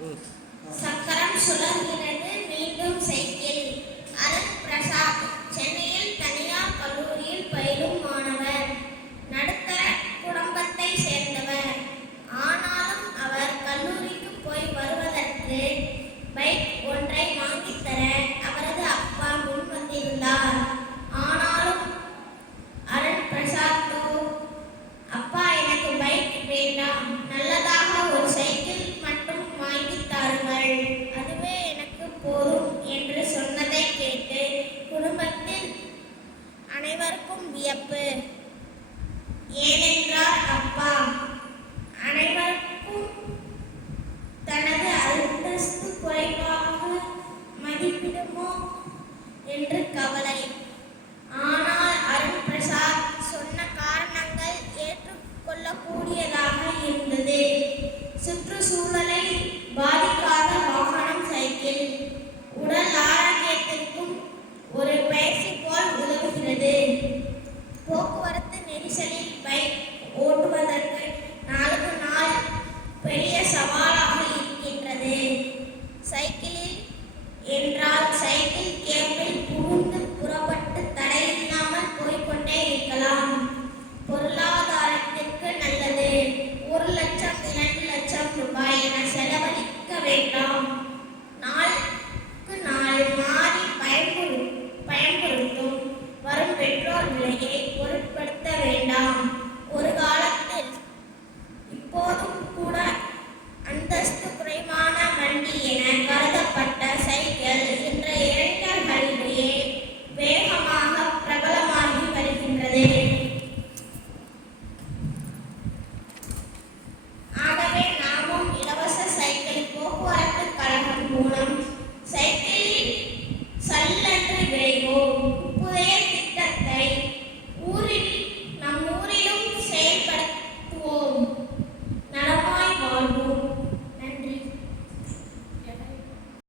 சக்கரம் சுழல்கிறது மீண்டும் சைக்கிள். அருண் பிரசாத் சென்னையில் தனியார் கல்லூரியில் பயிலும் மாணவர். நடுத்தர குடும்பத்தை சேர்ந்தவர். ஆனாலும் அவர் கல்லூரிக்கு போய் வருவதற்கு பைக் ஒன்றை வாங்கித்தர அவரது அப்பா முன் வந்திருந்தார். ஆனாலும் அருண் பிரசாத்தோ, அப்பா எனக்கு பைக் வேண்டாம், நல்லதாக ஒரு சைக்கிள் மட்டும் வாங்கித் தாருங்கள், அதுவே எனக்கு போதும் என்று சொன்னதை கேட்டு குடும்பத்தில் அனைவருக்கும் வியப்பு. ஏனென்றார் அப்பா அனைவருக்கும் தனது அந்தஸ்து குறைவாக மதிப்பிடுமோ என்று கவலை. ஆனால் அருண் பிரசாத் சொன்ன காரணங்கள் ஏற்றுக்கொள்ளக்கூடியதாக இருந்தது. சுற்றுச்சூழலை பாதிக்காத வாகனம் சைக்கிள். உடல் ஆரோக்கியத்திற்கும் ஒரு பயிற்சி போல் உதவுகிறது. போக்குவரத்து நெரிசலில் பைக் ஓட்டுவதற்கு நாளுக்கு நாள் பெரிய சவால்